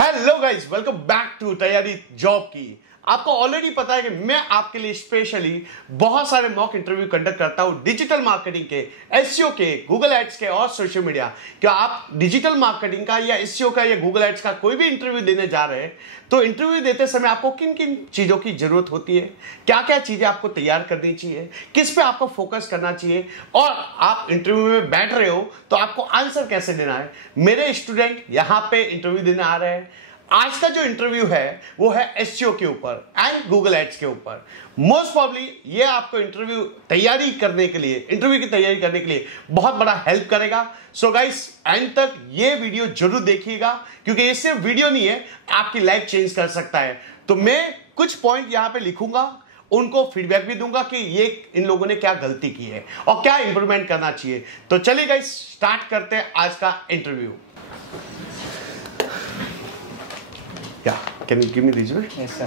Hello guys, welcome back to Taiyari job की। आपको already पता है कि मैं आपके लिए स्पेशली बहुत सारे मॉक इंटरव्यू कंडक्ट करता हूं डिजिटल मार्केटिंग के, एसईओ के, गूगल एड्स के और सोशल मीडिया। क्या आप डिजिटल मार्केटिंग का या एसईओ का या गूगल एड्स का कोई भी इंटरव्यू देने जा रहे हैं तो इंटरव्यू देते समय आपको किन किन चीज़ों की जरूरत होती है, क्या क्या चीज़ें आपको तैयार करनी चाहिए, किस पे आपको फोकस करना चाहिए, और आप इंटरव्यू में बैठ रहे हो तो आपको आंसर कैसे देना है। मेरे स्टूडेंट यहाँ पे इंटरव्यू देने आ रहे हैं। आज का जो इंटरव्यू है वो है एसईओ के ऊपर एंड गूगल एड्स के ऊपर। मोस्ट प्रॉब्ली ये आपको इंटरव्यू की तैयारी करने के लिए बहुत बड़ा हेल्प करेगा। सो गाइस, एंड तक ये वीडियो जरूर देखिएगा क्योंकि ये सिर्फ वीडियो नहीं है, आपकी लाइफ चेंज कर सकता है। तो मैं कुछ पॉइंट यहां पे लिखूंगा, उनको फीडबैक भी दूंगा कि ये इन लोगों ने क्या गलती की है और क्या इंप्रूवमेंट करना चाहिए। तो चलिए गाइस, स्टार्ट करते हैं आज का interview. Can you give me the resume? Yes, sir.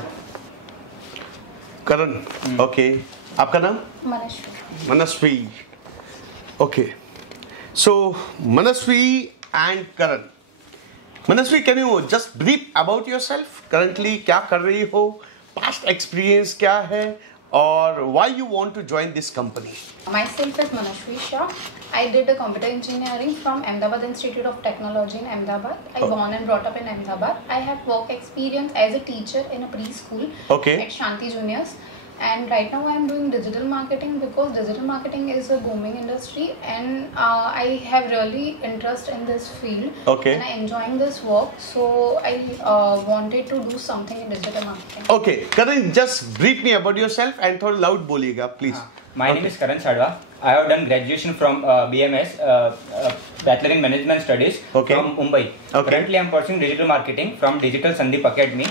Karan. Okay. आपका नाम? मनस्वी. Okay. So Manasvi and Karan. Manasvi, can you just brief about yourself? Currently क्या कर रही हो? Past experience क्या है? और why you want to join this company? Myself is Manashwi Shah. I did a computer engineering from Ahmedabad Institute of Technology in Ahmedabad. I born and brought up in Ahmedabad. I have work experience as a teacher in a preschool at Shanti Juniors. And right now I am doing digital marketing because digital marketing is a booming industry and I have really interest in this field. And I enjoying this work, so I wanted to do something in digital marketing. Okay, Karan, just brief me about yourself and थोड़ा loud बोलिएगा please. My name is Karan Sadwa. I have done graduation from BMS, Bachelor in Management Studies from Mumbai. Currently I am pursuing digital marketing from Digital Sandeep Academy.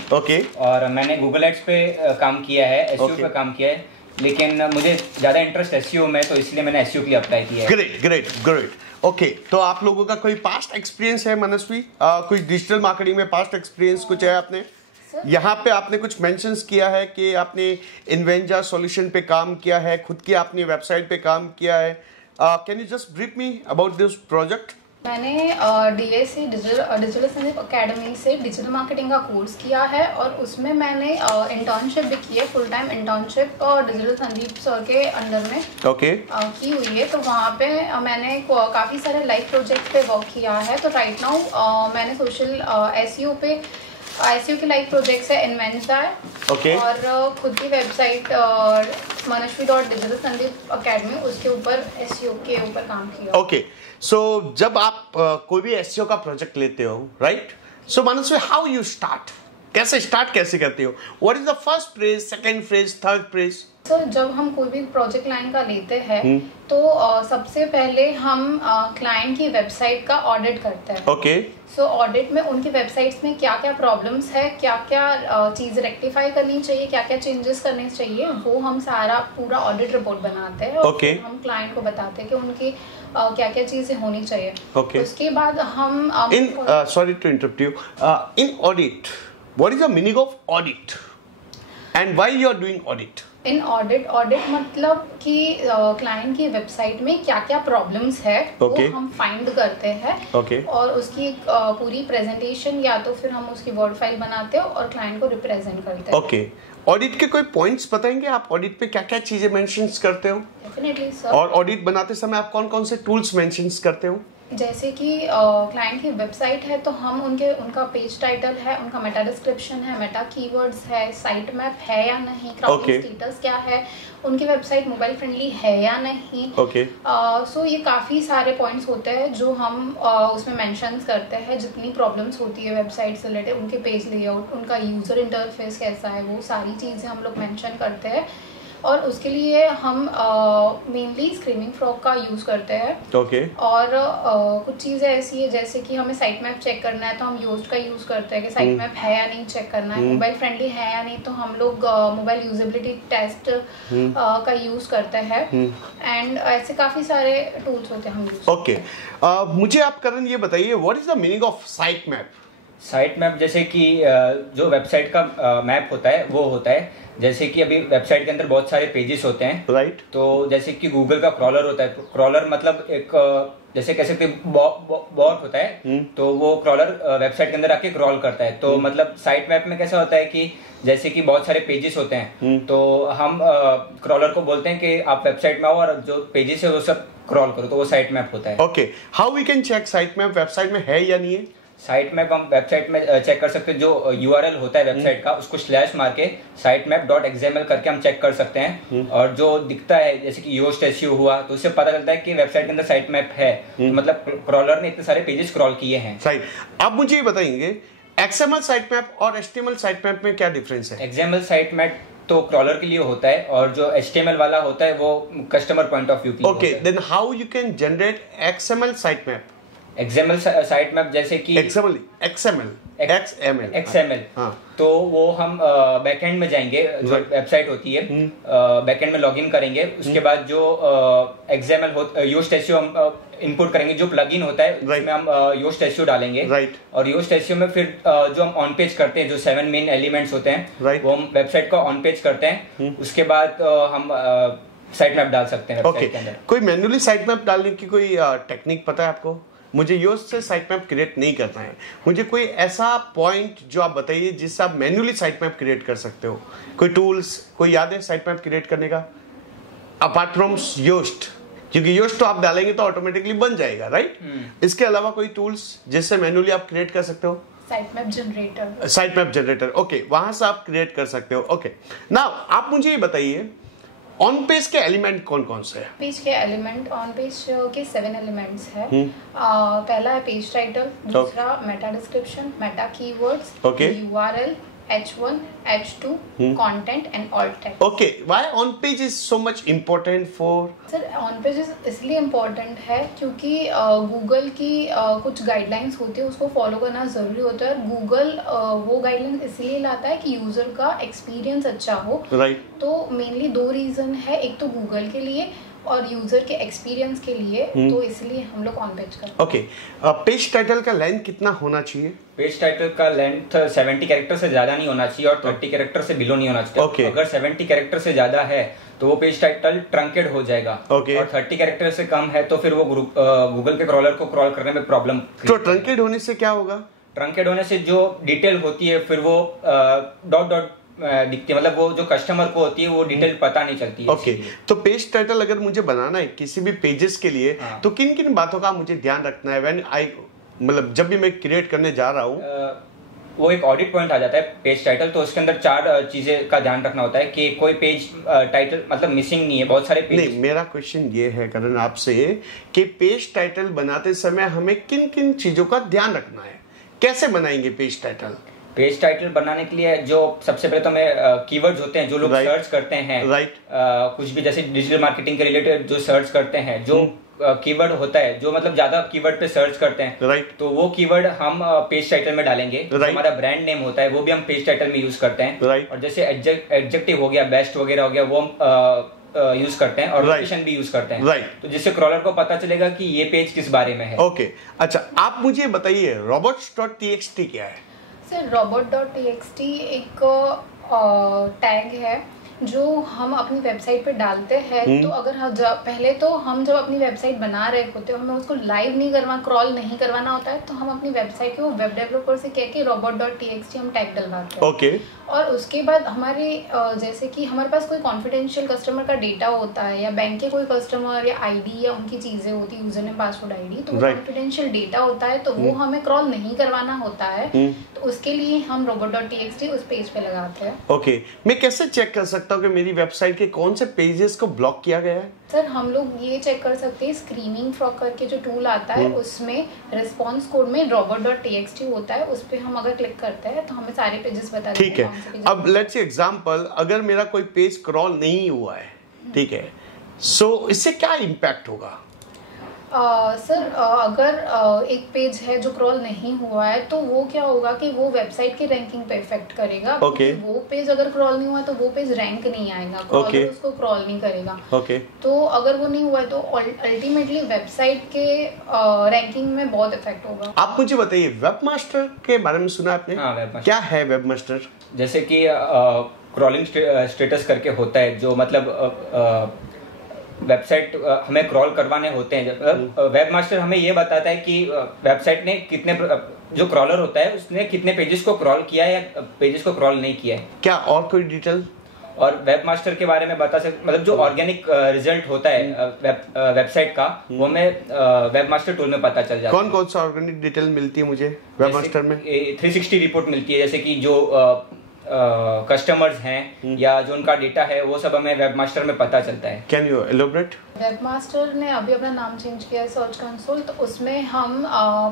और मैंने Google Ads पे काम किया है, SEO पे काम किया है, लेकिन मुझे ज़्यादा इंटरेस्ट SEO में, तो इसलिए मैंने SEO के लिए अप्लाई किया है। Great. ओके, तो आप लोगों का कोई पास्ट एक्सपीरियंस है मनस्वी? कोई डिजिटल मार्केटिंग में पास्ट एक्सपीरियंस कुछ है आपने? यहाँ पे आपने कुछ मेंशंस किया है कि आपने इन्वेंजा सॉल्यूशन पे काम किया है, खुद की अपनी वेबसाइट पे काम किया है। Can you just brief me about this project? मैंने DA से डिजिटल संदीप अकेडमी से डिजिटल मार्केटिंग का कोर्स किया है और उसमें मैंने इंटर्नशिप भी की है, full time internship digital Sandeep sir के अंडर में की हुई है। तो वहाँ पे मैंने काफ़ी सारे लाइव प्रोजेक्ट पे वर्क किया है। तो राइट नाउ मैंने सोशल SEO के लाइव प्रोजेक्ट्स है इन्वेंजा है और खुद की वेबसाइट manashvi.digital संदीप अकेडमी, उसके ऊपर SEO के ऊपर काम किया। सो जब आप कोई भी SEO का प्रोजेक्ट लेते हो, right? So Manasvi, how you start? कैसे करते हो? What is the first phase, second phase, third phase? Sir, जब हम कोई भी प्रोजेक्ट लाइन का लेते हैं तो सबसे पहले हम क्लाइंट की वेबसाइट का ऑडिट करते हैं। सो ऑडिट में उनकी वेबसाइट्स में क्या क्या प्रॉब्लम्स है, क्या क्या चीज़ रेक्टिफाई करनी चाहिए, क्या क्या चेंजेस करने चाहिए, वो हम सारा पूरा ऑडिट रिपोर्ट बनाते हैं और हम क्लाइंट को बताते हैं कि उनकी क्या क्या चीज़ें होनी चाहिए। उसके बाद हम sorry to interrupt you, in audit what is the meaning of audit and why you are doing audit? In audit मतलब कि क्लाइंट की वेबसाइट में क्या क्या प्रॉब्लम्स है वो हम फाइंड करते हैं और उसकी पूरी प्रेजेंटेशन या तो फिर हम उसकी वर्ड फाइल बनाते हैं और क्लाइंट को रिप्रेजेंट करते हैं। ऑडिट के कोई पॉइंट्स बताएंगे आप? ऑडिट पे क्या क्या चीजें मेंशंस करते हो? Definitely sir. और ऑडिट बनाते समय आप कौन कौन से टूल्स मेंशंस करते हो? जैसे कि क्लाइंट की वेबसाइट है तो हम उनका पेज टाइटल है, उनका मेटा डिस्क्रिप्शन है, मेटा कीवर्ड्स है, साइट मैप है या नहीं, क्राउडिंग स्टेटस क्या है, उनकी वेबसाइट मोबाइल फ्रेंडली है या नहीं। सो ये काफ़ी सारे पॉइंट्स होते हैं जो हम उसमें मेंशन करते हैं। जितनी प्रॉब्लम्स होती है वेबसाइट से रिलेटेड, उनके पेज लेआउट, उनका यूज़र इंटरफेस कैसा है, वो सारी चीज़ें हम लोग मेंशन करते हैं। और उसके लिए हम मेनली स्क्रीमिंग फ्रॉग का यूज़ करते हैं। और कुछ चीज़ें ऐसी है जैसे कि हमें साइट मैप चेक करना है तो हम योस्ट का यूज़ करते हैं कि साइट मैप है या नहीं चेक करना है, मोबाइल फ्रेंडली है या नहीं तो हम लोग मोबाइल यूजेबिलिटी टेस्ट का यूज़ करते हैं। एंड ऐसे काफ़ी सारे टूल्स होते हैं हम यूज़। मुझे आप करण ये बताइए, what is the meaning of site map? Site map जैसे कि जो वेबसाइट का मैप होता है वो होता है, जैसे कि अभी वेबसाइट के अंदर बहुत सारे पेजेस होते हैं, राइट। तो जैसे कि गूगल का क्रॉलर होता है, तो क्रॉलर मतलब एक जैसे कह सकते बॉट होता है, तो वो क्रॉलर वेबसाइट के अंदर आके क्रॉल करता है। तो मतलब साइट मैप में कैसा होता है कि जैसे कि बहुत सारे पेजेस होते हैं, तो हम क्रॉलर को बोलते हैं कि आप वेबसाइट में आओ और जो पेजेस है वो सब क्रॉल करो, तो वो साइट मैप होता है। Okay, how we can check site map website में है या नहीं है? साइट मैप हम वेबसाइट में चेक कर सकते हैं, जो यूआरएल होता है वेबसाइट का उसको स्लैश मार के sitemap.xml करके हम चेक कर सकते हैं, और जो दिखता है जैसे कि योस्ट एसईओ हुआ तो उससे पता चलता है कि वेबसाइट के अंदर साइट मैप है, मतलब क्रॉलर ने इतने सारे पेजेस क्रॉल किए हैं। सही। अब मुझे ये बताएंगे XML साइट मैप और HTML साइट मैप में क्या डिफरेंस है? XML साइट मैप तो क्रॉलर के लिए होता है, और जो HTML वाला होता है वो कस्टमर पॉइंट ऑफ व्यू के लिए। Okay, then how you can generate XML site map? XML site map जैसे कि XML, हाँ। तो वो हम बैकएंड में जाएंगे, जो वेबसाइट होती है बैकएंड में लॉगिन करेंगे, उसके बाद जो XML योस्ट एसईओ हम इनपुट करेंगे, जो प्लगइन होता है उसमें हम योस्ट एसईओ डालेंगे, और योस्ट एसईओ में फिर जो हम ऑन पेज करते हैं, जो 7 मेन एलिमेंट्स होते हैं वो हम वेबसाइट को ऑन पेज करते हैं, उसके बाद हम साइट मैप डाल सकते हैं वेबसाइट के अंदर। कोई मैन्युअली साइट मैप डालने की कोई टेक्निक पता है आपको? मुझे योस्ट से साइट मैप क्रिएट नहीं करना है, मुझे कोई ऐसा पॉइंट जो आप बताइए जिससे आप मैन्युअली साइट मैप क्रिएट कर सकते हो। कोई टूल्स कोई याद है साइट मैप क्रिएट करने का अपार्ट फ्रॉम योस्ट? क्योंकि योस्ट तो आप डालेंगे तो ऑटोमेटिकली बन जाएगा, राइट? इसके अलावा कोई टूल्स जिससे मैन्युअली आप क्रिएट कर सकते हो? साइट मैप जनरेटर, ओके, वहां से आप क्रिएट कर सकते हो। ओके, नाउ आप मुझे ये बताइए ऑन पेज के एलिमेंट कौन कौन से हैं? पेज के एलिमेंट, ऑन पेज के 7 एलिमेंट्स है। पहला है पेज टाइटल, दूसरा Meta description, Meta keywords, URL, H1, H2, content and alt text. Okay, why on page is so much important for? Sir on page इसलिए इम्पोर्टेंट है क्योंकि Google की कुछ गाइडलाइंस होती है, उसको फॉलो करना जरूरी होता है। गूगल वो गाइडलाइंस इसलिए लाता है कि यूजर का एक्सपीरियंस अच्छा हो, राइट? तो मेनली 2 रीजन है, एक तो गूगल के लिए और यूजर के एक्सपीरियंस के लिए, तो इसलिए हम लोग ऑन पेज करते हैं। ओके, पेज टाइटल का लेंथ कितना होना चाहिए? पेज टाइटल का लेंथ 70 कैरेक्टर से ज्यादा नहीं होना चाहिए और 30 कैरेक्टर से बिलो नहीं होना चाहिए। Okay. अगर 70 कैरेक्टर से ज्यादा है तो वो पेज टाइटल ट्रंकेड हो जाएगा, okay. और 30 कैरेक्टर से कम है तो फिर वो गूगल के क्रॉलर को क्रॉल करने में प्रॉब्लम। तो ट्रंकेड होने से क्या होगा? ट्रंकेड होने से जो डिटेल होती है फिर वो डॉट दिखती है, मतलब वो जो कस्टमर को होती है वो डिटेल पता नहीं चलती है। ओके, तो पेज टाइटल अगर मुझे बनाना है किसी भी पेजेस के लिए, तो किन किन बातों का मुझे ध्यान रखना है व्हेन आई, मतलब जब भी मैं क्रिएट करने जा रहा हूँ? वो एक ऑडिट पॉइंट आ जाता है पेज टाइटल, तो उसके अंदर 4 चीजें का ध्यान रखना होता है कि कोई पेज टाइटल मतलब मिसिंग नहीं है, बहुत सारे पेज। नहीं, मेरा क्वेश्चन ये है करण आपसे कि पेज टाइटल बनाते समय हमें किन किन चीजों का ध्यान रखना है, कैसे बनाएंगे पेज टाइटल? पेज टाइटल बनाने के लिए जो सबसे पहले तो हमें कीवर्ड्स होते हैं जो लोग सर्च करते हैं, कुछ भी जैसे डिजिटल मार्केटिंग के रिलेटेड जो सर्च करते हैं, जो कीवर्ड होता है जो मतलब ज्यादा कीवर्ड पे सर्च करते हैं, तो वो कीवर्ड हम पेज टाइटल में डालेंगे। हमारा ब्रांड नेम होता है वो भी हम पेज टाइटल में यूज करते हैं, और जैसे एडजेक्टिव हो गया, बेस्ट वगैरह हो गया, वो हम यूज करते हैं, और लोकेशन भी यूज करते हैं, तो जिससे क्रॉलर को पता चलेगा कि ये पेज किस बारे में है। ओके, अच्छा आप मुझे बताइए robots.txt क्या है? सर robot.txt एक टैग है जो हम अपनी वेबसाइट पे डालते हैं। तो अगर पहले तो हम जब अपनी वेबसाइट बना रहे होते हैं, हमें उसको लाइव नहीं क्रॉल नहीं करवाना होता है, तो हम अपनी वेबसाइट के वो वेब डेवलपर से कह के robot.txt हम टैग डलवाते हैं। ओके, और उसके बाद हमारे जैसे कि हमारे पास कोई कॉन्फिडेंशियल कस्टमर का डेटा होता है, या बैंक के कोई कस्टमर या आईडी या उनकी चीजें होती है, यूजर नेम पासवर्ड आईडी, तो वो कॉन्फिडेंशियल डेटा होता है, तो वो हमें क्रॉल नहीं करवाना होता है, तो उसके लिए हम robot.txt उस पेज पे लगाते हैं। ओके, मैं कैसे चेक कर सकता हूँ कि मेरी वेबसाइट के कौन से पेजेस को ब्लॉक किया गया है? सर हम लोग ये चेक कर सकते हैं, स्क्रीनिंग फ्रॉग करके जो टूल आता है उसमें रिस्पॉन्स कोड में robot.txt होता है, उस पे हम अगर क्लिक करते हैं तो हमें सारे पेजेस बता देते हैं। ठीक है, अब लेट्स से एग्जांपल अगर मेरा कोई पेज क्रॉल नहीं हुआ है, ठीक है, सो इससे क्या इम्पैक्ट होगा? सर अगर एक पेज है जो क्रॉल नहीं हुआ है तो वो क्या होगा कि वो वेबसाइट की रैंकिंग पे इफेक्ट करेगा। वो पेज अगर क्रॉल नहीं हुआ तो वो पेज रैंक नहीं आएगा, क्रॉलर उसको क्रॉल नहीं करेगा। तो अगर वो नहीं हुआ है तो अल्टीमेटली वेबसाइट के रैंकिंग में बहुत इफेक्ट होगा। आप मुझे बताइए, वेबमास्टर के बारे में सुना आपने? क्या है वेबमास्टर? जैसे कि क्रॉलिंग स्टेटस करके होता है, जो मतलब वेबसाइट हमें क्रॉल करवाने होते हैं। वेबमास्टर हमें ये बताता है कि वेबसाइट ने कितने, जो क्रॉलर होता है उसने कितने पेजेस को क्रॉल किया है या पेजेस को क्रॉल नहीं किया है। क्या और कोई डिटेल? और वेबमास्टर के बारे में बता सकते, मतलब जो ऑर्गेनिक रिजल्ट होता है वेबसाइट का, वो हमें वेबमास्टर टूल में पता चल जाता है। कौन कौन सा ऑर्गेनिक डिटेल मिलती है मुझे वेबमास्टर में? 360 रिपोर्ट मिलती है, जैसे कि जो कस्टमर्स हैं या जो उनका डेटा है वो सब हमें वेबमास्टर में पता चलता है। Can you elaborate? वेबमास्टर ने अभी अपना नाम चेंज किया है सर्च कंसोल, तो उसमें हम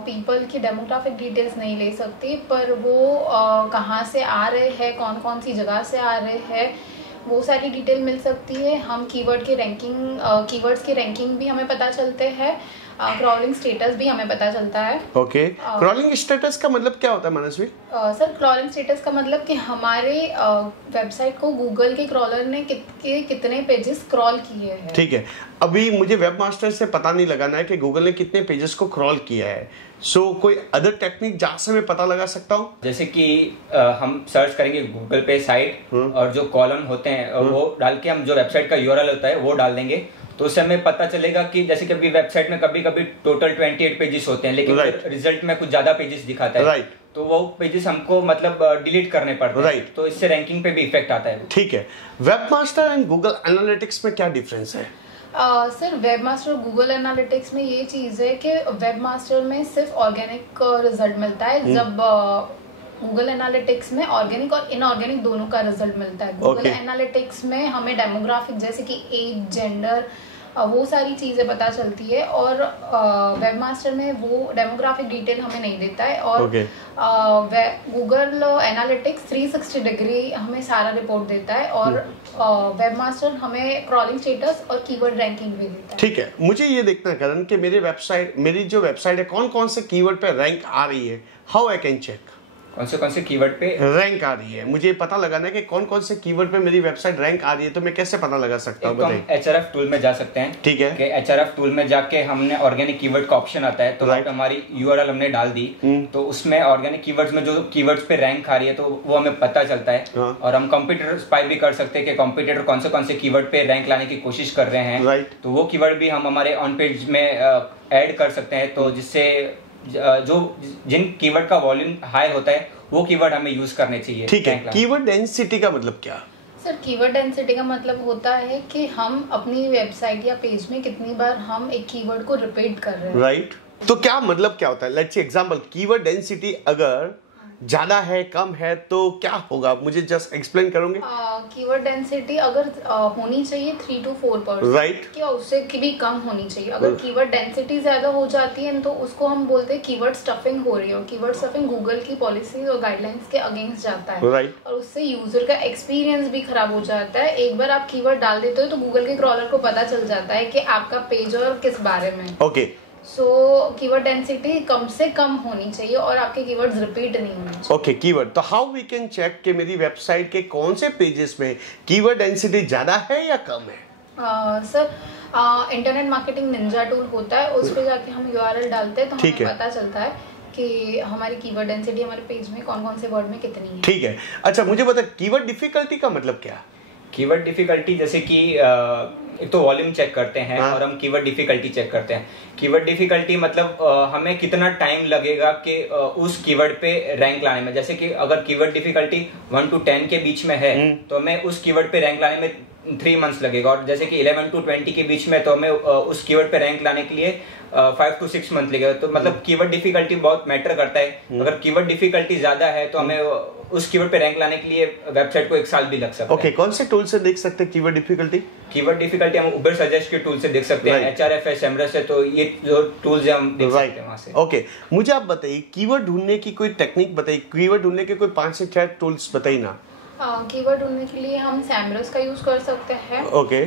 पीपल की डेमोग्राफिक डिटेल्स नहीं ले सकते, पर वो कहाँ से आ रहे हैं, कौन कौन सी जगह से आ रहे हैं, वो सारी डिटेल मिल सकती है। हम कीवर्ड की रैंकिंग, कीवर्ड्स की रैंकिंग भी हमें पता चलते हैं, क्रॉलिंग स्टेटस भी हमें पता चलता है। ओके, क्रॉलिंग स्टेटस का मतलब क्या होता है मनस्वी? सर क्रॉलिंग स्टेटस का मतलब कि हमारे वेबसाइट को गूगल के क्रॉलर ने कितने पेजेस क्रॉल किए हैं। ठीक है, अभी मुझे वेबमास्टर से पता नहीं लगाना है कि गूगल ने कितने पेजेस को क्रॉल किया है, सो कोई अदर टेक्निक जहाँ से मैं पता लगा सकता हूँ? जैसे कि हम सर्च करेंगे गूगल पे साइट और जो कॉलम होते हैं वो डाल के हम जो वेबसाइट का यूआरएल होता है वो डाल देंगे, तो उससे हमें पता चलेगा कि जैसे कि अभी वेबसाइट में कभी कभी टोटल 28 पेजेस होते हैं, लेकिन रिजल्ट में कुछ ज्यादा पेजेस दिखाता है, तो वो पेजेस हमको मतलब डिलीट करने पड़ते हैं, तो इससे रैंकिंग पे भी इफेक्ट आता है। ठीक है, वेबमास्टर एंड गूगल एनालिटिक्स में क्या डिफरेंस है? सर वेबमास्टर और गूगल एनालिटिक्स में ये चीज़ है कि वेबमास्टर में सिर्फ ऑर्गेनिक रिजल्ट मिलता है, जब गूगल एनालिटिक्स में ऑर्गेनिक और इनऑर्गेनिक दोनों का रिजल्ट मिलता है। गूगल एनालिटिक्स में हमें डेमोग्राफिक जैसे कि एज, जेंडर, वो सारी चीज़ें पता चलती है, और वेबमास्टर में वो डेमोग्राफिक डिटेल हमें नहीं देता है। और गूगल एनालिटिक्स 360 डिग्री हमें सारा रिपोर्ट देता है, और वेबमास्टर हमें क्रॉलिंग स्टेटस और कीवर्ड रैंकिंग भी देता है। ठीक है, मुझे ये देखना है करण कि मेरी जो वेबसाइट है कौन कौन से कीवर्ड पे रैंक आ रही है। हाउ आई कैन चेक कौन से कीवर्ड पे रैंक आ रही है? मुझे पता लगाना है कि कौन कौन से कीवर्ड पे मेरी वेबसाइट रैंक आ रही है, तो मैं कैसे पता लगा सकता हूँ? बताइए। HRF टूल में जा सकते हैं। ठीक है, कि HRF टूल में जाके हमने ऑर्गेनिक कीवर्ड का ऑप्शन आता है, तो वहाँ पे हमारी URL हमने डाल दी, तो उसमें ऑर्गेनिक कीवर्ड्स में जो कीवर्ड्स पे रैंक आ रही है तो वो हमें पता चलता है। और हम कंप्यूटर स्पाई भी कर सकते हैं कि कंप्यूटर कौन से कीवर्ड पे रैंक लाने की कोशिश कर रहे हैं, तो वो कीवर्ड भी हम हमारे ऑन पेज में ऐड कर सकते हैं, तो जिससे जो जिन कीवर्ड का वॉल्यूम हाई होता है वो कीवर्ड हमें यूज करने चाहिए। ठीक है, कीवर्ड डेंसिटी का मतलब क्या? सर कीवर्ड डेंसिटी का मतलब होता है कि हम अपनी वेबसाइट या पेज में कितनी बार हम एक कीवर्ड को रिपीट कर रहे हैं। राइट, तो क्या मतलब क्या होता है? Let's say example, keyword density अगर ज्यादा है, कम है, तो क्या होगा? मुझे जस्ट एक्सप्लेन करोगे? कीवर्ड डेंसिटी अगर होनी चाहिए 3 to 4%, राइट, क्या उससे भी कम होनी चाहिए। अगर कीवर्ड डेंसिटी ज्यादा हो जाती है तो उसको हम बोलते हैं कीवर्ड स्टफिंग हो रही है, और कीवर्ड स्टफिंग गूगल की पॉलिसीज और गाइडलाइंस के अगेंस्ट जाता है, राइट, और उससे यूजर का एक्सपीरियंस भी खराब हो जाता है। एक बार आप कीवर्ड डाल देते हो तो गूगल के क्रॉलर को पता चल जाता है कि आपका पेज और किस बारे में। ओके, सो कीवर्ड डेंसिटी कम से कम होनी चाहिए और आपके कीवर्ड्स रिपीट नहीं होने चाहिए। ओके, कीवर्ड, तो हाउ वी कैन चेक कि मेरी वेबसाइट के कौन से पेजेस में कीवर्ड डेंसिटी ज्यादा है या कम है? Sir internet marketing Ninja tool होता है, उस पे जाके हम URL डालते हैं तो हमें पता चलता है कि हमारी कीवर्ड डेंसिटी हमारे पेज में कौन कौन से वर्ड में कितनी है। ठीक है, अच्छा मुझे बता, कीवर्ड डिफिकल्टी का मतलब क्या? कीवर्ड डिफिकल्टी जैसे कि एक तो वॉल्यूम चेक करते हैं और हम कीवर्ड डिफिकल्टी चेक करते हैं। कीवर्ड डिफिकल्टी मतलब हमें कितना टाइम लगेगा कि उस कीवर्ड पे रैंक लाने में। जैसे कि अगर कीवर्ड डिफिकल्टी 1 to 10 के बीच में है तो हमें उस कीवर्ड पे रैंक लाने में 3 months लगेगा, और जैसे कि 11 to 20 के बीच में तो हमें उस कीवर्ड पे रैंक लाने के लिए 5 to 6 months लगेगा। तो मतलब कीवर्ड डिफिकल्टी बहुत मैटर करता है। अगर कीवर्ड डिफिकल्टी ज्यादा है तो हमें उस कीवर्ड पे रैंक लाने के लिए वेबसाइट को 1 साल भी लग सकता है। ओके, कौन से टूल से देख सकते हैं कीवर्ड डिफिकल्टी? कीवर्ड डिफिकल्टी हम उबर सजेस्ट के टूल से देख सकते हैं, HRF है, सेमरस है, तो ये जो टूल्स हैं हम देख सकते हैं वहां से। ओके, मुझे आप बताइए कीवर्ड ढूंढने की कोई टेक्निक बताइए, कीवर्ड ढूंढने के कोई 5 से 6 टूल्स बताइए ना। कीवर्ड ढूंढने के लिए हम सैमरस का यूज कर सकते हैं, ओके,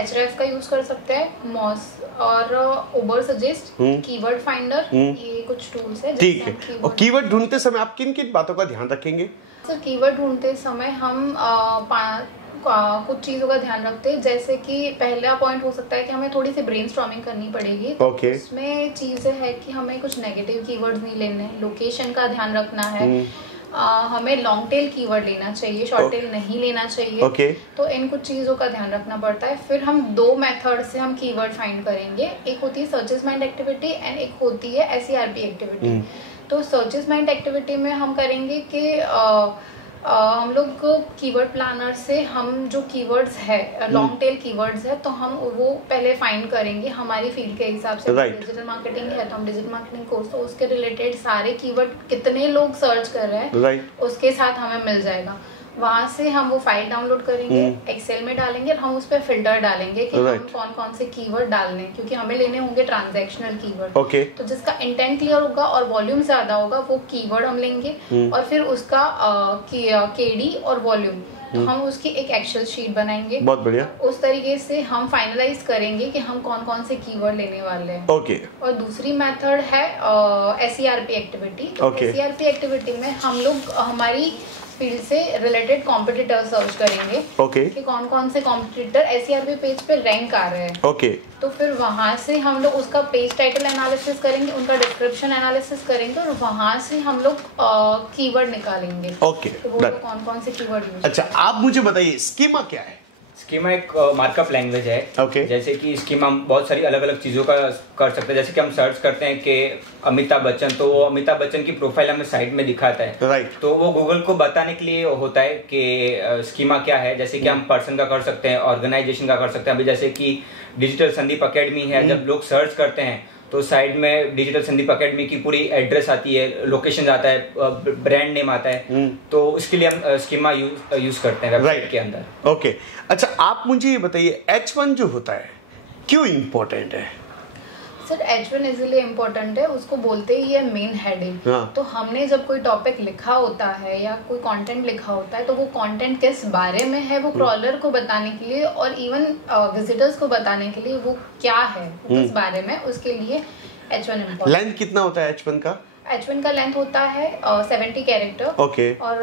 एचरेफ का यूज कर सकते हैं, मॉस और उबर सजेस्ट, कीवर्ड फाइंडर, ये कुछ टूल्स है। ठीक है। और कीवर्ड ढूंढते समय आप किन किन बातों का ध्यान रखेंगे? सर कीवर्ड ढूंढते समय हम कुछ चीजों का ध्यान रखते हैं, जैसे कि पहला पॉइंट हो सकता है कि हमें थोड़ी सी ब्रेनस्टॉर्मिंग करनी पड़ेगी। ओके। उसमें चीजें है कि हमें कुछ नेगेटिव कीवर्ड्स नहीं लेने, लोकेशन का ध्यान रखना है, हमें लॉन्ग टेल कीवर्ड लेना चाहिए, शॉर्ट टेल नहीं लेना चाहिए। ओके। तो इन कुछ चीजों का ध्यान रखना पड़ता है। फिर हम 2 मेथड से हम कीवर्ड फाइंड करेंगे, एक होती है सर्चेसमेंट एक्टिविटी एंड एक होती है SERP एक्टिविटी। तो सर्चेसमेंट एक्टिविटी में हम करेंगे कि हम लोग कीवर्ड प्लानर से हम जो कीवर्ड्स है, लॉन्ग टेल कीवर्ड्स है, तो हम वो पहले फाइंड करेंगे हमारी फील्ड के हिसाब से। डिजिटल मार्केटिंग है तो हम डिजिटल मार्केटिंग कोर्स, तो उसके रिलेटेड सारे कीवर्ड कितने लोग सर्च कर रहे हैं उसके साथ हमें मिल जाएगा। वहां से हम वो फाइल डाउनलोड करेंगे, एक्सेल में डालेंगे और हम उस पर फिल्टर डालेंगे कि हम कौन कौन से कीवर्ड डालने हैं, क्योंकि हमें लेने होंगे ट्रांजैक्शनल कीवर्ड। तो जिसका इंटेंट क्लियर होगा और वॉल्यूम ज्यादा होगा वो कीवर्ड हम लेंगे, और फिर उसका KD और वॉल्यूम, तो हम उसकी एक एक्सेल शीट बनाएंगे। बहुत बढ़िया। उस तरीके से हम फाइनलाइज करेंगे कि हम कौन कौन से कीवर्ड लेने वाले हैं। ओके। और दूसरी मेथड है SERP एक्टिविटी। SERP एक्टिविटी में हम लोग हमारी फील्ड से रिलेटेड कॉम्पिटिटर सर्च करेंगे, कि कौन कौन से कॉम्पिटिटर SERP पेज पे रैंक आ रहे हैं। तो फिर वहां से हम लोग उसका पेज टाइटल एनालिसिस करेंगे, उनका डिस्क्रिप्शन एनालिसिस करेंगे और वहां से हम लोग कीवर्ड निकालेंगे। तो वो कौन कौन से कीवर्ड यूज। अच्छा, आप मुझे बताइए स्कीमा क्या है? स्कीमा एक मार्कअप लैंग्वेज है। जैसे कि स्कीमा हम बहुत सारी अलग अलग चीज़ों का कर सकते हैं। जैसे कि हम सर्च करते हैं कि अमिताभ बच्चन, तो वो अमिताभ बच्चन की प्रोफाइल हमें साइड में दिखाता है। तो वो गूगल को बताने के लिए होता है कि स्कीमा क्या है। जैसे कि हम पर्सन का कर सकते हैं, ऑर्गेनाइजेशन का कर सकते हैं। अभी जैसे कि डिजिटल संदीप अकेडमी है, जब लोग सर्च करते हैं तो साइड में डिजिटल संदीप अकेडमी की पूरी एड्रेस आती है, लोकेशन आता है, ब्रांड नेम आता है। तो उसके लिए हम स्कीमा यूज करते हैं वेबसाइट के अंदर। ओके। अच्छा, आप मुझे ये बताइए H1 जो होता है क्यों इम्पोर्टेंट है? सर H1 इसलिए इम्पोर्टेंट है, उसको बोलते ही है मेन हेडिंग। तो हमने जब कोई टॉपिक लिखा होता है या कोई कंटेंट लिखा होता है, तो वो कंटेंट किस बारे में है वो क्रॉलर को बताने के लिए और इवन विजिटर्स को बताने के लिए वो क्या है, किस बारे में, उसके लिए H1 इम्पोर्टेंट। लेंथ कितना होता है H1 का? H1 का लेंथ होता है 70 कैरेक्टर। ओके। और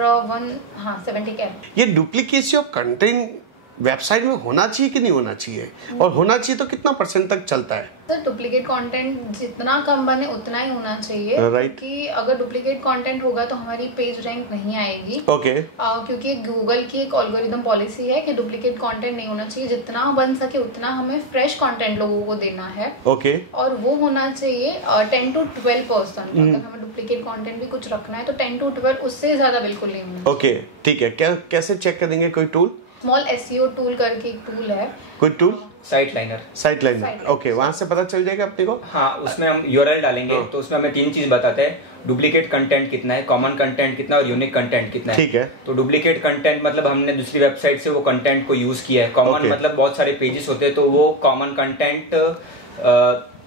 70 कैरेक्टर। ये डुप्लीकेसी ऑफ कंटेंट वेबसाइट में होना चाहिए कि नहीं होना चाहिए, और होना चाहिए तो कितना % तक चलता है? सर डुप्लीकेट कंटेंट जितना कम बने उतना ही होना चाहिए। कि अगर डुप्लीकेट कंटेंट होगा तो हमारी पेज रैंक नहीं आएगी। क्योंकि गूगल की एक एल्गोरिथम पॉलिसी है कि डुप्लीकेट कंटेंट नहीं होना चाहिए, जितना बन सके उतना हमें फ्रेश कंटेंट लोगों को देना है। और वो होना चाहिए 10 to 12%। अगर हमें डुप्लीकेट कंटेंट भी कुछ रखना है तो 10 to 12, उससे ज्यादा बिल्कुल नहीं होना। ठीक है। कैसे चेक करेंगे? कोई टूल? स्मॉल SEO टूल करके एक टूल है। कोई टूल? साइटलाइनर। ओके, वहां से पता चल जाएगा अपने को। हाँ, उसमें हम URL डालेंगे तो उसमें हमें 3 चीज बताते हैं। डुप्लीकेट कंटेंट कितना है, कॉमन कंटेंट कितना और यूनिक कंटेंट कितना है। ठीक है। तो डुप्लीकेट कंटेंट मतलब हमने दूसरी वेबसाइट से वो कंटेंट को यूज किया है। कॉमन मतलब बहुत सारे पेजेस होते हैं, तो वो कॉमन कंटेंट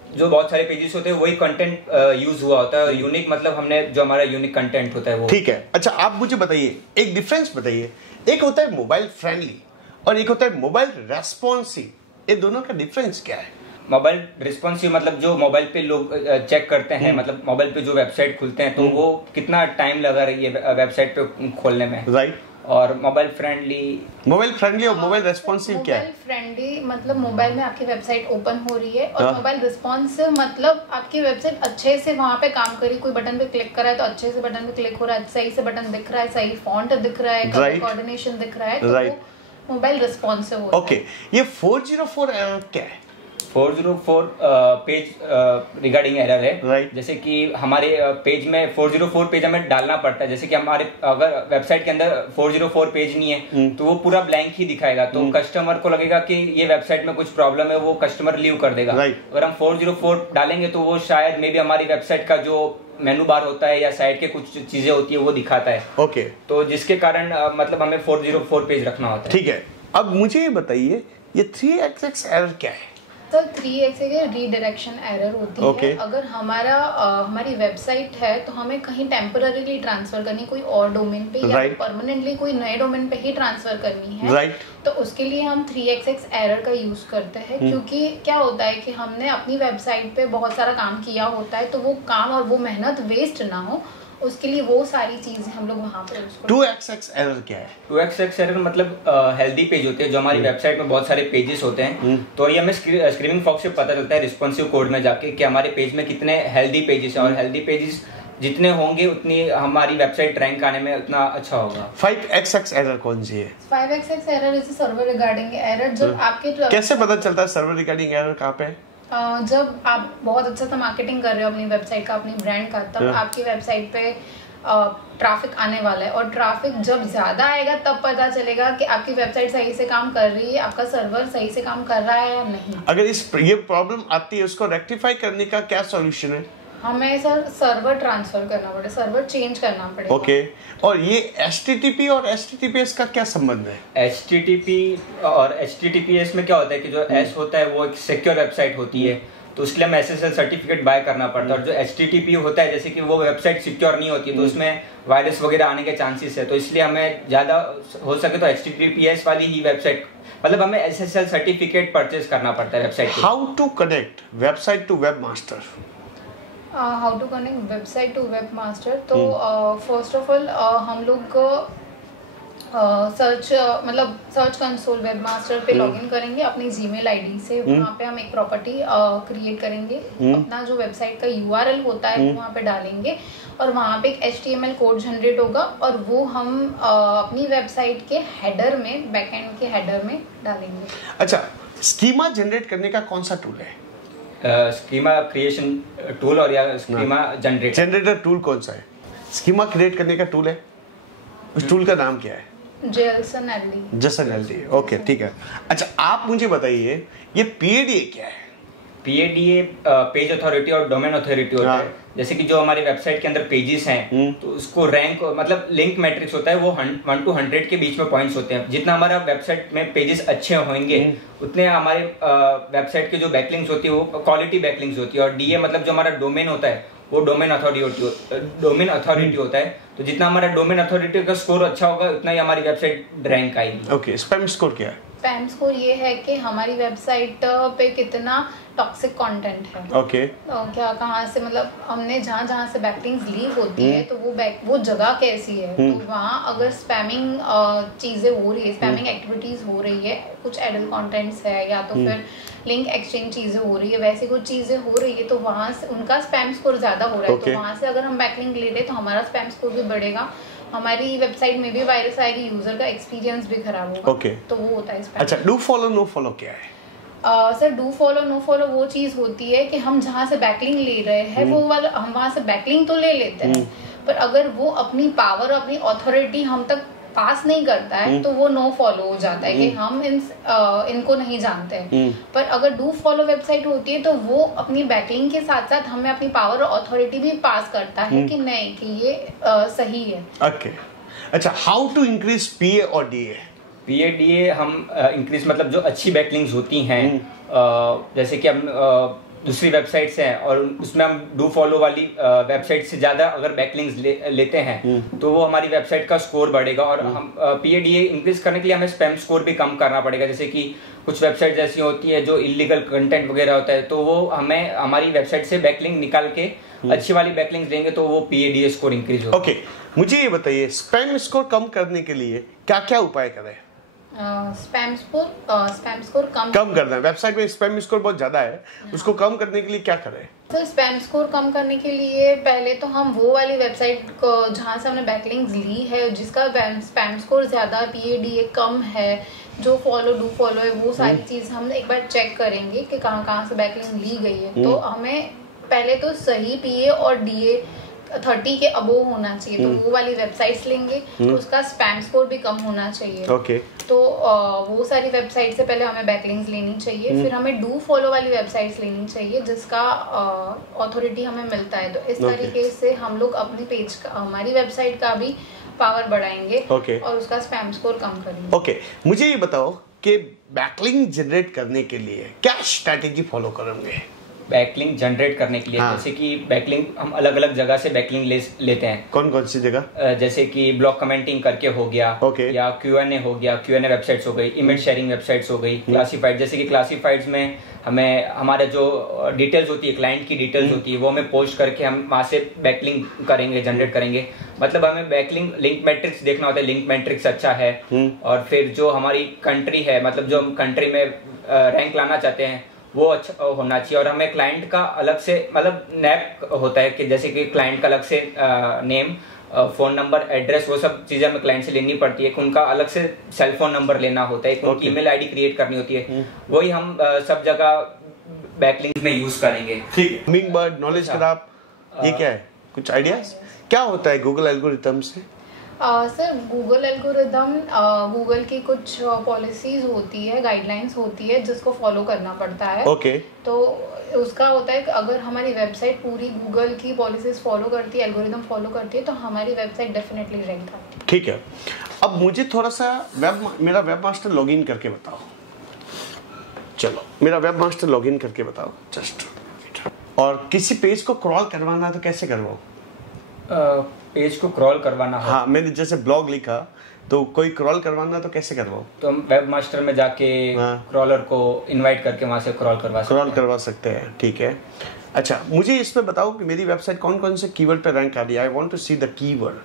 जो बहुत सारे पेजेस होते हैं वही कंटेंट यूज हुआ होता है। यूनिक मतलब हमने जो हमारा यूनिक कंटेंट होता है वो। ठीक है। अच्छा, आप मुझे बताइए, एक डिफरेंस बताइए। एक होता है मोबाइल फ्रेंडली और एक होता है मोबाइल रेस्पॉन्सिव। ये दोनों का डिफरेंस क्या है? मोबाइल रिस्पॉन्सिव मतलब जो मोबाइल पे लोग चेक करते हैं, मतलब मोबाइल पे जो वेबसाइट खुलते हैं तो वो कितना टाइम लगा रही है वेबसाइट पे खोलने में। और मोबाइल फ्रेंडली और मोबाइल रेस्पॉन्सिव क्या है? मोबाइल फ्रेंडली मतलब मोबाइल में आपकी वेबसाइट ओपन हो रही है, और मोबाइल रिस्पॉन्सिव मतलब आपकी वेबसाइट अच्छे से वहां पे काम कर रही है। कोई बटन पे क्लिक कर रहा है तो अच्छे से बटन पे क्लिक हो रहा है, सही से बटन दिख रहा है, सही फॉन्ट दिख रहा है, कलर कोऑर्डिनेशन दिख रहा है, तो मोबाइल रिस्पॉन्सिव होता है। ओके। ये 404 एरर क्या है? 404 पेज रिगार्डिंग एरर है। जैसे कि हमारे पेज में 404 पेज हमें डालना पड़ता है। जैसे कि हमारे अगर वेबसाइट के अंदर 404 पेज नहीं है तो वो पूरा ब्लैंक ही दिखाएगा। तो कस्टमर को लगेगा कि ये वेबसाइट में कुछ प्रॉब्लम है, वो कस्टमर लीव कर देगा। अगर हम 404 डालेंगे तो वो शायद मे बी हमारी वेबसाइट का जो मेनू बार होता है या साइट के कुछ चीजें होती है वो दिखाता है। तो जिसके कारण मतलब हमें 404 पेज रखना होता है। ठीक है। अब मुझे ये बताइए, ये 3xx एरर क्या है? सर 3x के रीडायरेक्शन एरर होती है। अगर हमारी वेबसाइट है तो हमें कहीं टेम्पररीली ट्रांसफर करनी, कोई और डोमेन पे या परमानेंटली कोई नए डोमेन पे ही ट्रांसफर करनी है, तो उसके लिए हम 3xx एरर का यूज करते हैं। क्योंकि क्या होता है कि हमने अपनी वेबसाइट पे बहुत सारा काम किया होता है, तो वो काम और वो मेहनत वेस्ट ना हो, उसके लिए वो सारी चीजें हम लोग वहाँ पे उसको 2xx एरर क्या है? 2xx एरर मतलब हेल्दी पेज होते हैं, जो हमारी वेबसाइट में बहुत सारे पेजेस होते हैं, तो ये हमें स्क्रीमिंग फॉक्स से पता चलता है रिस्पॉन्सिव कोड में जाके कि हमारे पेज में कितने हेल्दी पेजेस हैं, और हेल्दी पेजेस जितने होंगे उतनी हमारी वेबसाइट रैंक आने में उतना अच्छा होगा। 5xx एरर कौन सी है? 5xx error is server regarding error. जब आपके कैसे पता चलता है सर्वर रिगार्डिंग एरर कहाँ पे? जब आप बहुत अच्छा सा मार्केटिंग कर रहे हो अपनी वेबसाइट का, अपनी ब्रांड का, तब आपकी वेबसाइट पे ट्रैफिक आने वाला है, और ट्रैफिक जब ज्यादा आएगा तब पता चलेगा कि आपकी वेबसाइट सही से काम कर रही है, आपका सर्वर सही से काम कर रहा है या नहीं। अगर ये प्रॉब्लम आती है, उसको रेक्टिफाई करने का क्या सॉल्यूशन है? हमें सर सर्वर ट्रांसफर करना पड़ेगा, सर्वर चेंज करना पड़ेगा। ओके। और ये HTTP और HTTPS का क्या संबंध है? HTTP और HTTPS में क्या होता है कि जो S होता है वो एक सिक्योर वेबसाइट होती है, तो उसके लिए हमें SSL सर्टिफिकेट बाय करना पड़ता है। और जो HTTP होता है, जैसे कि वो वेबसाइट सिक्योर नहीं होती, तो उसमें वायरस वगैरह आने के चांसेस है, तो इसलिए हमें ज्यादा हो सके तो HTTPS वाली ही वेबसाइट, मतलब हमें SSL सर्टिफिकेट परचेज करना पड़ता है website. How to connect website to webmaster? How to connect website to webmaster, तो फर्स्ट ऑफ ऑल हम लोग सर्च कंसोल वेबमास्टर पे लॉगिन करेंगे अपनी जीमेल आईडी से। वहाँ पे हम एक प्रॉपर्टी क्रिएट करेंगे, अपना जो वेबसाइट का URL होता है वहाँ पे डालेंगे, और वहाँ पे एक HTML कोड जनरेट होगा, और वो हम अपनी वेबसाइट के हेडर में, बैकएंड के हेडर में डालेंगे। अच्छा, स्कीमा जनरेट करने का कौन सा टूल है? स्कीमा क्रिएशन टूल और या स्कीमा जनरेटर टूल कौन सा है? स्कीमा क्रिएट करने का टूल है, उस टूल का नाम क्या है? JSON LD। ओके, ठीक है। अच्छा, आप मुझे बताइए ये PADA क्या है? PADA पेज अथॉरिटी और डोमेन अथॉरिटी होता है। जैसे कि जो हमारी वेबसाइट के अंदर पेजेस हैं, तो उसको रैंक, मतलब लिंक मैट्रिक्स होता है, वो 1 to 100 के बीच में पॉइंट्स होते हैं। जितना हमारा वेबसाइट में पेजेस अच्छे होंगे, उतने हमारे वेबसाइट के जो बैकलिंक्स होती है वो क्वालिटी बैकलिंक्स होती है। और DA मतलब जो हमारा डोमेन होता है वो डोमेन अथॉरिटी होता है। तो जितना हमारा डोमेन अथॉरिटी का स्कोर अच्छा होगा, उतना ही हमारी वेबसाइट रैंक आएगी। ओके, स्पैम स्कोर क्या है? स्पैम स्कोर ये है कि हमारी वेबसाइट पे कितना टॉक्सिक कंटेंट है। ओके। क्या, कहाँ से, मतलब हमने जहाँ से बैकलिंक्स ली होती है, तो वो जगह कैसी है, तो वहाँ अगर स्पैमिंग चीजें हो रही है, स्पैमिंग एक्टिविटीज हो रही है, कुछ एडल्ट कंटेंट्स है, या तो फिर लिंक एक्सचेंज चीजें हो रही है, वैसे कुछ चीजें हो रही है, तो वहाँ से उनका स्पैम स्कोर ज्यादा हो रहा है। तो वहाँ से अगर हम बैकलिंक ले रहे तो हमारा स्पैम स्कोर भी बढ़ेगा, हमारी वेबसाइट में भी वायरस आएगी, यूजर का एक्सपीरियंस भी खराब होगा। तो वो होता है स्पैम। अच्छा, डू फॉलो नो फॉलो क्या है? Sir do follow no follow वो चीज होती है कि हम जहाँ से बैकलिंक ले रहे हैं वो वाला, हम वहाँ से बैकलिंक तो ले लेते हैं, पर अगर वो अपनी पावर, अपनी अथॉरिटी हम तक पास नहीं करता है, तो वो नो फॉलो हो जाता है कि हम इनको नहीं जानते हैं। पर अगर डू फॉलो वेबसाइट होती है तो वो अपनी बैकलिंक के साथ साथ हमें अपनी पावर और अथॉरिटी भी पास करता है कि नहीं, कि ये सही है। ओके। अच्छा, हाउ टू इंक्रीज PA और DA? PADA हम इंक्रीज, मतलब जो अच्छी बैकलिंक्स होती हैं, जैसे कि हम दूसरी वेबसाइट से हैं और उसमें हम डू फॉलो वाली वेबसाइट से ज्यादा अगर बैकलिंक्स लेते हैं, तो वो हमारी वेबसाइट का स्कोर बढ़ेगा। और हम PADA इंक्रीज करने के लिए हमें स्पैम स्कोर भी कम करना पड़ेगा। जैसे कि कुछ वेबसाइट ऐसी होती है जो इलीगल कंटेंट वगैरह होता है, तो वो हमें हमारी वेबसाइट से बैकलिंक निकाल के अच्छी वाली बैकलिंक्स देंगे, तो वो PADA स्कोर इंक्रीज होगा। ओके, मुझे ये बताइए स्पैम स्कोर कम करने के लिए क्या क्या उपाय करें? स्पैम स्कोर कम करना है, वेबसाइट में स्पैम स्कोर बहुत ज्यादा है, उसको कम करने के लिए क्या करें? तो स्पैम स्कोर कम करने के लिए पहले तो हम वो वाली वेबसाइट को जहाँ से हमने बैकलिंक्स ली है, जिसका स्पैम स्कोर ज्यादा, PADA कम है, जो डू फॉलो है, वो सारी चीज हम एक बार चेक करेंगे कि कहाँ से बैकलिंक ली गई है। तो हमें पहले तो सही PA और DA 30 के अबोव होना चाहिए, तो वो वाली वेबसाइट्स लेंगे, उसका स्पैम स्कोर भी कम होना चाहिए। तो वो सारी वेबसाइट से पहले हमें बैकलिंक्स लेनी चाहिए, फिर हमें डू फॉलो वाली वेबसाइट्स लेनी चाहिए जिसका अथॉरिटी हमें मिलता है। तो इस तरीके से हम लोग अपनी पेज का, हमारी वेबसाइट का भी पावर बढ़ाएंगे और उसका स्पैम स्कोर कम करेंगे। ओके, मुझे ये बताओ के बैकलिंक जनरेट करने के लिए क्या स्ट्रैटेजी फॉलो करेंगे? बैकलिंक जनरेट करने के लिए जैसे कि बैकलिंक हम अलग अलग जगह से बैकलिंक लेते हैं। कौन कौन सी जगह? जैसे कि ब्लॉग कमेंटिंग करके हो गया, या Q&A हो गया, Q&A वेबसाइट्स हो गई, इमेज शेयरिंग वेबसाइट्स हो गई, क्लासिफाइड, जैसे कि क्लासिफाइड्स में हमें हमारे जो डिटेल्स होती है, क्लाइंट की डिटेल्स होती है, वो हमें पोस्ट करके हम वहाँ से बैकलिंक करेंगे, जनरेट करेंगे। मतलब हमें बैकलिंक लिंक मैट्रिक्स देखना होता है, लिंक मैट्रिक्स अच्छा है, और फिर जो हमारी कंट्री है, मतलब जो हम कंट्री में रैंक लाना चाहते हैं वो अच्छा होना चाहिए। और हमें क्लाइंट का अलग से मतलब नैप होता है कि जैसे कि क्लाइंट का अलग से नेम, फोन नंबर, एड्रेस, वो सब चीजें हमें क्लाइंट से लेनी पड़ती है। उनका अलग से सेल फोन नंबर लेना होता है, उनकी ईमेल आईडी क्रिएट करनी होती है। वही हम सब जगह बैकलिंक में यूज करेंगे। ठीक। हमिंगबर्ड, नॉलेज ग्राफ, ये क्या है? कुछ आइडियाज क्या होता है गूगल एल्गोरिथम से? सर गूगल एल्गोरिदम गूगल की कुछ पॉलिसीज होती है, गाइडलाइंस होती है जिसको फॉलो करना पड़ता है। तो उसका होता है कि अगर हमारी वेबसाइट पूरी गूगल की पॉलिसीज फॉलो करती है, एल्गोरिदम फॉलो करती है, तो हमारी वेबसाइट डेफिनेटली रैंक आती है। ठीक है। अब मुझे थोड़ा सा मेरा वेब मास्टर लॉगिन करके बताओ। चलो मेरा वेब मास्टर लॉगिन करके बताओ जस्ट। और किसी पेज को क्रॉल करवाना है तो कैसे करवाओ? पेज को क्रॉल करवाना है, हाँ, मैंने जैसे ब्लॉग लिखा तो कोई क्रॉल करवाना तो कैसे करवाओ? तो हम वेब मास्टर में जाके क्रॉलर को इनवाइट करके वहां से क्रॉल करवा सकते हैं। ठीक है। अच्छा, मुझे इसमें बताओ कि मेरी वेबसाइट कौन कौन से कीवर्ड पे रैंक आ रही है। I want to see the keyword.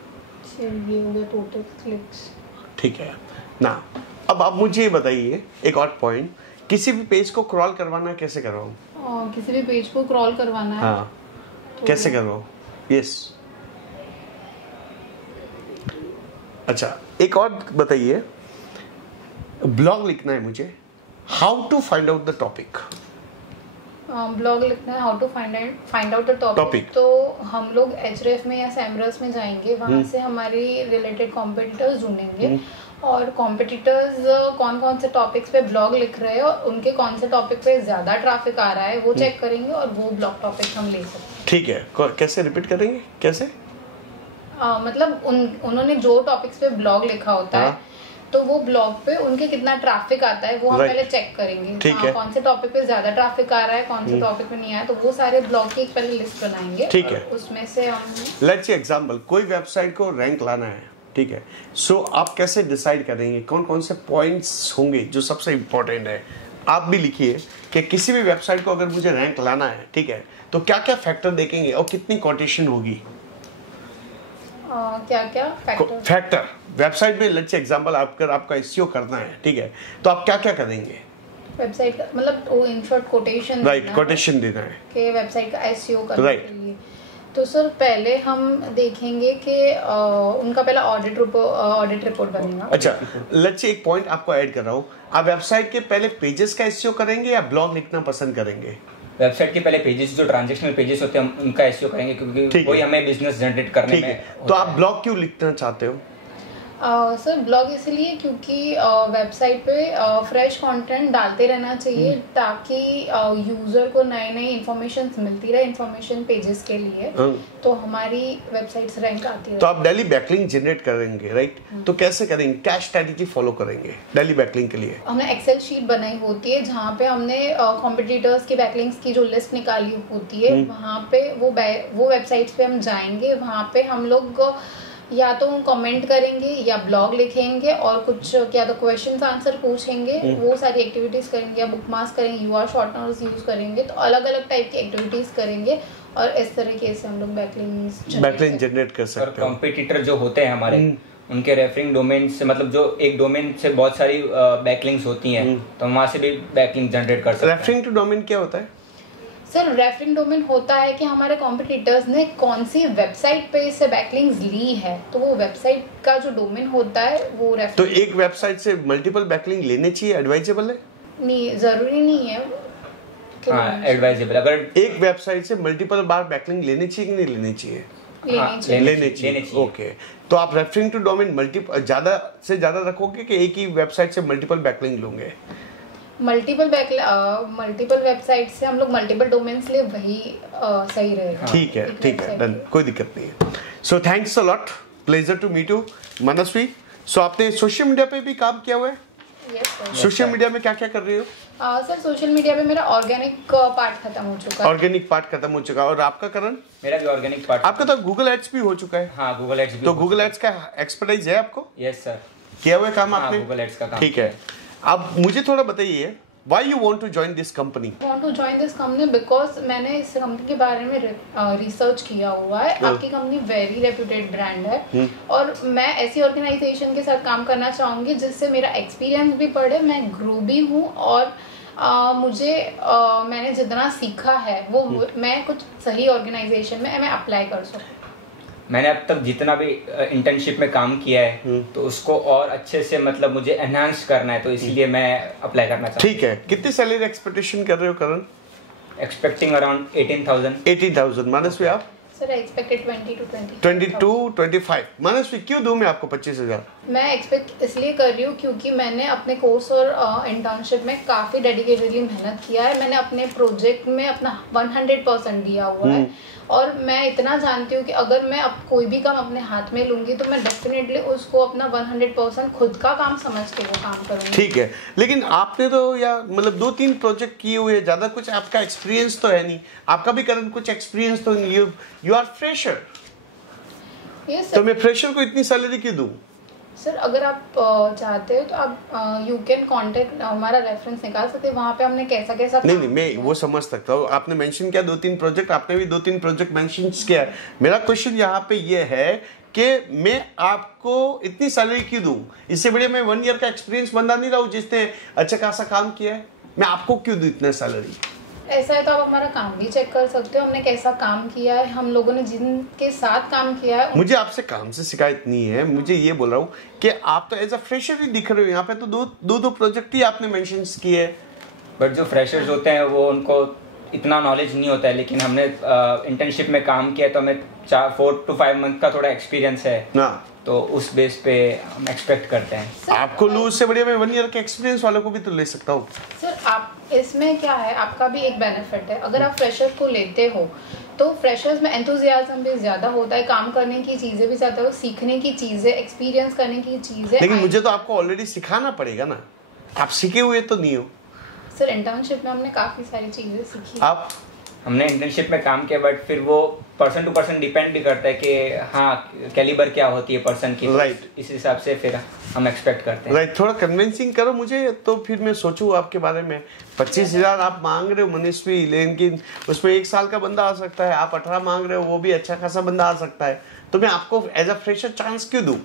ठीक है ना। अब आप मुझे ये बताइए एक और पॉइंट, किसी भी पेज को क्रॉल करवाना कैसे करवाऊं? किसी भी पेज को क्रॉल करवाना है, हाँ, तो कैसे करवाओ? यस। अच्छा, एक और बताइए, ब्लॉग लिखना है मुझे, how to find out the topic. Blog लिखना है, how to find out the topic. तो हम लोग Href में या Semrush में जाएंगे, वहाँ से हमारी रिलेटेड कॉम्पिटिटर्स ढूंढेंगे, और कॉम्पिटिटर्स कौन कौन से टॉपिक्स पे ब्लॉग लिख रहे हैं और उनके कौन से टॉपिक पे ज्यादा ट्रैफिक आ रहा है वो चेक करेंगे, और वो ब्लॉग टॉपिक हम ले सकते हैं। ठीक है। कैसे रिपीट करेंगे? कैसे? मतलब उन्होंने जो टॉपिक्स पे ब्लॉग लिखा होता है, तो वो ब्लॉग पे उनके कितना ट्रैफिक आता है वो हम पहले चेक करेंगे। ठीक है। कौन से टॉपिक पे ज्यादा ट्रैफिक आ रहा है, कौन से टॉपिक पे नहीं आया, तो वो सारे ब्लॉग की एक पहले लिस्ट बनाएंगे। ठीक है। उसमें से हम लेट्स से एग्जांपल, कोई वेबसाइट को रैंक लाना है, ठीक है, सो आप कैसे डिसाइड करेंगे कौन कौन से पॉइंट्स होंगे जो सबसे इम्पोर्टेंट है? आप भी लिखिए कि किसी भी वेबसाइट को अगर मुझे रैंक लाना है, ठीक है, तो क्या क्या फैक्टर देखेंगे और कितनी कोटेशन होगी? क्या फैक्टर वेबसाइट में, लेट्स से एग्जांपल, आपका एसईओ करना है, ठीक है, तो आप क्या क्या करेंगे? वेबसाइट का मतलब in short quotation, right, quotation देना है कि वेबसाइट का एसईओ करने के लिए। तो सर पहले हम देखेंगे कि उनका पहला ऑडिट रिपोर्ट बनेगा। अच्छा, लेट्स से एक पॉइंट आपको ऐड कर रहा हूँ, आप वेबसाइट के पहले पेजेस का एसईओ करेंगे या ब्लॉग लिखना पसंद करेंगे? वेबसाइट के पहले पेजेस, जो ट्रांजैक्शनल पेजेस होते हैं, हम उनका एसईओ करेंगे, क्योंकि वही हमें बिजनेस जनरेट करने में। तो आप ब्लॉग क्यों लिखना चाहते हो? सर ब्लॉग इसलिए क्योंकि वेबसाइट पे फ्रेश कंटेंट डालते रहना चाहिए, ताकि यूजर को नए नए इंफॉर्मेशन मिलती रहे, इंफॉर्मेशन पेजेस के लिए, तो हमारी वेबसाइट्स रैंक आती रहे। तो आप डेली बैकलिंक जनरेट करेंगे, राइट? तो कैसे करेंगे? क्या स्ट्रेटजी फॉलो करेंगे डेली बैकलिंक के लिए? हमने एक्सेल शीट बनाई होती है जहाँ पे हमने कॉम्पिटिटर्स की बैकलिंक्स की जो लिस्ट निकाली होती है, वहाँ पे वो वेबसाइट्स पे हम जाएंगे, वहाँ पे हम लोग या तो कमेंट करेंगे या ब्लॉग लिखेंगे, और कुछ क्या तो क्वेश्चंस आंसर पूछेंगे, वो सारी एक्टिविटीज करेंगे, या बुकमार्क्स करेंगे, यूआर शॉर्टनर्स यूज करेंगे, तो अलग अलग टाइप की एक्टिविटीज करेंगे, और इस तरीके से हम लोग बैकलिंक जनरेट कर सकते हैं। और कॉम्पिटिटर जो होते हैं हमारे, उनके रेफरिंग डोमेन से, मतलब जो एक डोमेन से बहुत सारी बैकलिंक्स होती हैं, तो वहाँ से भी बैकलिंक जनरेट कर सकते हैं। रेफरिंग टू डोमेन क्या होता है? सर रेफरिंग डोमेन होता है कि हमारे कॉम्पिटिटर्स ने कौन सी वेबसाइट पे से बैकलिंक्स ली है, तो वो वेबसाइट का जो डोमेन होता है वो रेफरिंग। तो एक वेबसाइट से मल्टीपल बैकलिंक लेने चाहिए, एडवाइजेबल है? नहीं, जरूरी नहीं है। हाँ, एडवाइजेबल। अगर एक वेबसाइट से मल्टीपल बार बैकलिंक लेनी चाहिए कि नहीं लेनी चाहिए? लेने चाहिए। ओके, तो आप रेफरिंग टू डोमेन ज्यादा से ज्यादा रखोगे कि एक ही वेबसाइट से मल्टीपल बैकलिंक लोगे? मल्टीपल वेबसाइट से हम लोग मल्टीपल डोमेन्स ले, वही सही रहेगा। ठीक है, ठीक है, डन, कोई दिक्कत नहीं है। So thanks a lot, pleasure to meet you Manasvi. So आपने सोशल मीडिया पे भी काम किया हुआ है? सोशल मीडिया में क्या क्या कर रही हो? सर सोशल मीडिया पे मेरा ऑर्गेनिक पार्ट खत्म हो चुका है। ऑर्गेनिक पार्ट खत्म हो चुका है। और आपका करण? मेरा भी ऑर्गेनिक पार्ट। आपका तो गूगल एड्स भी हो चुका है। हाँ, गूगल एड्स भी। तो गूगल एड्स का एक्सपर्टाइज है आपको? यस सर, किया हुआ काम आपने? गूगल एड्स का काम। ठीक है, अब मुझे थोड़ा बताइए, why you want to join this company? Want to join this company because मैंने इस कंपनी के बारे में रिसर्च किया हुआ है। आपकी कंपनी वेरी रेप्यूटेड ब्रांड है और मैं ऐसी ऑर्गेनाइजेशन के साथ काम करना चाहूंगी जिससे मेरा एक्सपीरियंस भी बढ़े, मैं ग्रो भी हूँ और मैंने जितना सीखा है वो मैं कुछ सही ऑर्गेनाइजेशन में मैं अप्लाई कर सकूँ। मैंने अब तक जितना भी इंटर्नशिप में काम किया है तो उसको और अच्छे से मतलब मुझे एनहांस करना है, तो इसलिए मैं अप्लाई करना चाहता हूँ। ठीक है, कितनी सैलरी एक्सपेक्टेशन कर रहे हो करण? Expecting around 18,000। 18,000। मानसवी आप? Sir expected 22-25। मानसवी क्यों दूं मैं आपको 25,000? मैं एक्सपेक्ट इसलिए कर रही हूँ क्योंकि मैंने अपने कोर्स और इंटर्नशिप में काफ़ी डेडिकेटेडली मेहनत किया है। मैंने अपने प्रोजेक्ट में अपना 100% दिया हुआ है और मैं इतना जानती हूँ कि अगर मैं अब कोई भी काम अपने हाथ में लूंगी तो मैं डेफिनेटली उसको अपना 100% खुद का काम समझ के वो काम करूँगी। ठीक है, लेकिन आपने तो या मतलब 2-3 प्रोजेक्ट किए हुए, ज़्यादा कुछ आपका एक्सपीरियंस तो है नहीं। आपका भी करंट कुछ एक्सपीरियंस तो नहीं, यू आर फ्रेशर। तो मैं फ्रेशर को इतनी सैलरी क्यों दूँ? सर अगर आप चाहते हो तो आप यू कैन कॉन्टेक्ट, हमारा रेफरेंस निकाल सकते हैं, वहाँ पे हमने कैसा कैसा नहीं मैं वो समझ सकता हूँ। आपने मेंशन किया 2-3 प्रोजेक्ट, आपने भी 2-3 प्रोजेक्ट मेंशन किया। मेरा क्वेश्चन यहाँ पे ये है कि मैं आपको इतनी सैलरी क्यों दूँ? इससे बढ़िया मैं 1 ईयर का एक्सपीरियंस बंदा नहीं रहा हूँ जिसने अच्छा खासा काम किया है, मैं आपको क्यों दूँ इतना सैलरी? ऐसा है तो आप हमारा काम भी चेक कर सकते हो, हमने कैसा काम किया है, हम लोगों ने जिनके साथ काम किया है। मुझे आपसे काम से शिकायत नहीं है, मुझे ये बोल रहा हूँ कि आप तो एज अ फ्रेशर ही दिख रहे हो। यहाँ पे तो दो प्रोजेक्ट ही आपने मेंशन किए हैं। बट जो फ्रेशर्स होते हैं वो उनको इतना नॉलेज नहीं होता है, लेकिन हमने इंटर्नशिप में काम किया तो हमें 4 to 5 मंथ का थोड़ा एक्सपीरियंस है ना, तो उस बेस पे हम एक्सपेक्ट करते हैं। आपको लूज से बढ़िया मैं 1 ईयर के एक्सपीरियंस वालों को भी तो ले सकता हूँ। सर आप इसमें क्या है, आपका भी एक बेनिफिट है। अगर आप फ्रेशर को लेते हो तो फ्रेशर्स में एंथुजियाज्म भी ज्यादा होता है, काम करने की चीजें भी ज्यादा, सीखने की चीजें, एक्सपीरियंस करने की चीजें। लेकिन मुझे तो आपको ऑलरेडी सिखाना पड़ेगा ना, आप सीखे हुए तो नहीं हो। सर इंटर्नशिप में हमने काफी सारी चीजें सीखी। हमने इंटर्नशिप में काम किया, बट फिर वो पर्सन टू पर्सन डिपेंड भी करता है कि हाँ कैलिबर क्या होती है पर्सन की। राइट, इस हिसाब से फिर हम एक्सपेक्ट करते हैं। राइट, थोड़ा कन्विंसिंग करो मुझे तो फिर मैं सोचूं आपके बारे में। 25,000 आप मांग रहे हो मनस्वी, लेकिन उसमें 1 साल का बंदा आ सकता है। आप 18 मांग रहे हो, वो भी अच्छा खासा बंदा आ सकता है। तो मैं आपको एज अ फ्रेशर चांस क्यों दूं?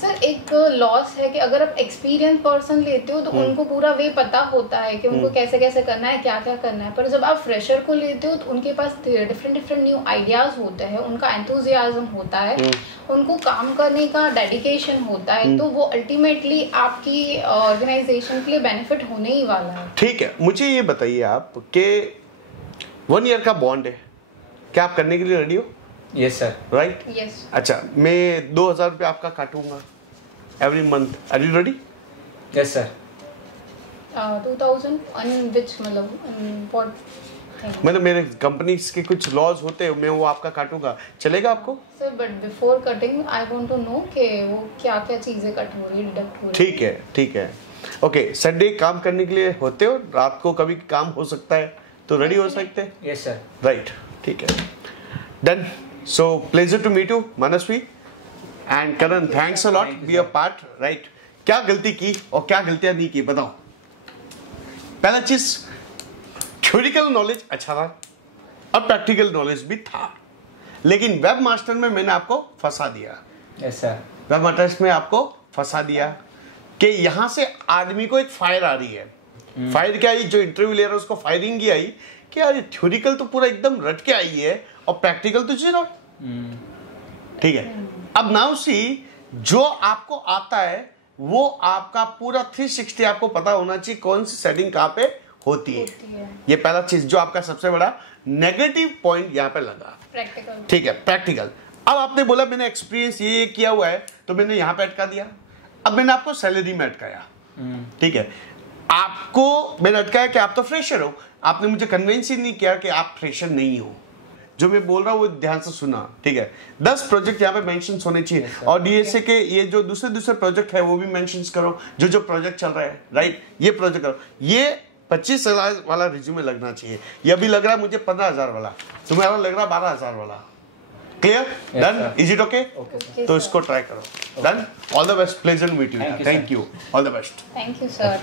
सर एक लॉस है कि अगर आप एक्सपीरियंस पर्सन लेते हो तो उनको पूरा वे पता होता है कि उनको कैसे कैसे करना है, क्या क्या करना है। पर जब आप फ्रेशर को लेते हो तो उनके पास डिफरेंट न्यू आइडियाज होते हैं, उनका एंथुजियाज्म होता है, उनको काम करने का डेडिकेशन होता है, तो वो अल्टीमेटली आपकी ऑर्गेनाइजेशन के लिए बेनिफिट होने ही वाला है। ठीक है, मुझे ये बताइए आप कि 1 ईयर का बॉन्ड है, क्या आप करने के लिए रेडी हो? Yes sir. राइट? यस। अच्छा, मैं 2,000 रुपये आपका काटूंगा every month. Are you ready? Yes sir. 2000 on which मतलब मतलब मेरे कंपनीज के कुछ लॉज होते हैं, मैं वो आपका काटूंगा, चलेगा आपको? Sir but before cutting I want to know कि वो क्या क्या चीजें कट हो रही है, डिडक्ट हो रही है। ठीक है, ठीक है, ओके। संडे काम करने के लिए होते हो, रात को कभी काम हो सकता है, तो रेडी हो सकते हैं? Yes sir. राइट, ठीक है, done. So pleasure to meet you, Manasvi and Karan. Thanks a lot. Be a part, right? क्या गलती की और क्या गलतियां नहीं की बताओ। पहला चीज, थ्योरिटिकल नॉलेज अच्छा था और प्रैक्टिकल नॉलेज भी था, लेकिन वेब मास्टर में मैंने आपको फंसा दिया। Yes sir. वेब मास्टर में आपको फंसा दिया कि यहां से आदमी को एक फायर आ रही है। फायर क्या आई? जो इंटरव्यू ले रहा है उसको फायरिंग की आई कि यार थ्योरिटिकल तो पूरा एकदम रट के आई है और प्रैक्टिकल तो 0। ठीक है, अब नाउ सी, जो आपको आता है वो आपका पूरा 360 आपको पता होना चाहिए कौन सी सेटिंग कहां पे होती है। ये पहला चीज जो आपका सबसे बड़ा नेगेटिव पॉइंट यहां पे लगा। प्रैक्टिकल। ठीक है, प्रैक्टिकल। अब आपने बोला मैंने एक्सपीरियंस ये किया हुआ है, तो मैंने यहां पे अटका दिया। अब मैंने आपको सैलरी में अटकाया। ठीक है, आपको मैंने अटकाया कि आप तो फ्रेशर हो, आपने मुझे कन्विंस ही नहीं किया कि आप फ्रेशर नहीं हो। जो मैं बोल रहा हूँ वो ध्यान से सुना, ठीक है। 10 प्रोजेक्ट यहाँ पे मेंशन होने चाहिए और डीएसए के ये जो दूसरे प्रोजेक्ट है वो भी मेंशन करो, जो प्रोजेक्ट चल रहा है, राइट। ये प्रोजेक्ट करो। ये 25,000 वाला रिज्यूमे लगना चाहिए। ये अभी लग रहा है मुझे 15,000 वाला, तुम्हारा लग रहा है 12,000 वाला। Clear? Done? Is it okay? तो इसको ट्राई करो। Done? All the best, pleasant meet you. Thank you, all the best. Thank you sir.